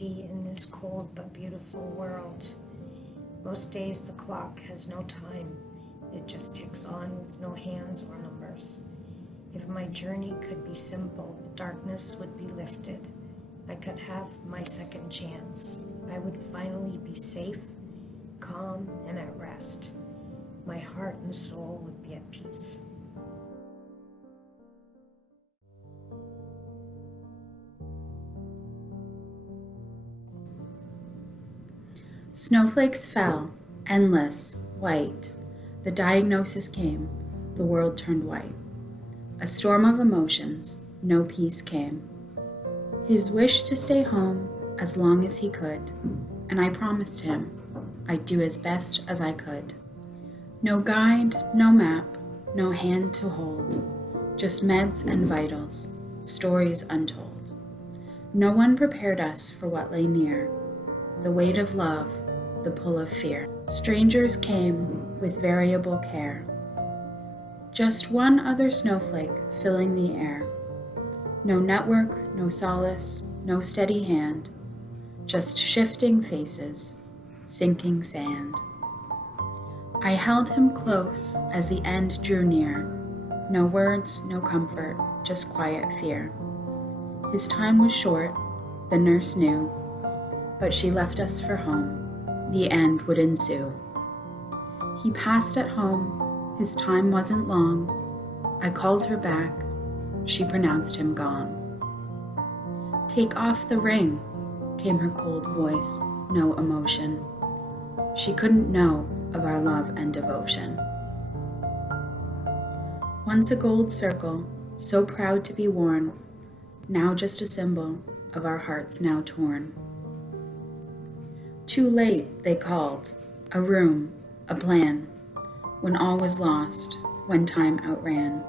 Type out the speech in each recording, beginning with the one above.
empty in this cold but beautiful world. Most days the clock has no time. It just ticks on with no hands or numbers. If my journey could be simple, the darkness would be lifted. I could have my second chance. I would finally be safe, calm, and at rest. My heart and soul would be at peace. Snowflakes fell, endless, white. The diagnosis came, the world turned white. A storm of emotions, no peace came. His wish to stay home as long as he could, and I promised him I'd do as best as I could. No guide, no map, no hand to hold, just meds and vitals, stories untold. No one prepared us for what lay near, the weight of love, the pull of fear. Strangers came with variable care. Just one other snowflake filling the air. No network, no solace, no steady hand. Just shifting faces, sinking sand. I held him close as the end drew near. No words, no comfort, just quiet fear. His time was short, the nurse knew, but she left us for home. The end would ensue. He passed at home, his time wasn't long. I called her back, she pronounced him gone. Take off the ring, came her cold voice, no emotion. She couldn't know of our love and devotion. Once a gold circle, so proud to be worn, now just a symbol of our hearts now torn. Too late, they called, a room, a plan, when all was lost, when time outran.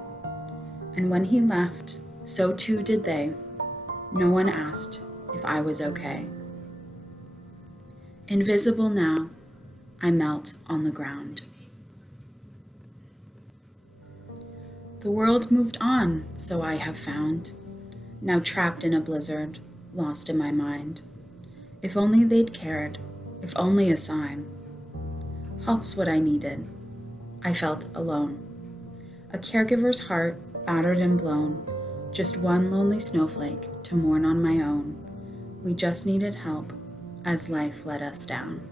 And when he left, so too did they. No one asked if I was okay. Invisible now, I melt on the ground. The world moved on, so I have found, now trapped in a blizzard, lost in my mind. If only they'd cared, if only a sign. Help's what I needed. I felt alone. A caregiver's heart, battered and blown, just one lonely snowflake to mourn on my own. We just needed help as life let us down.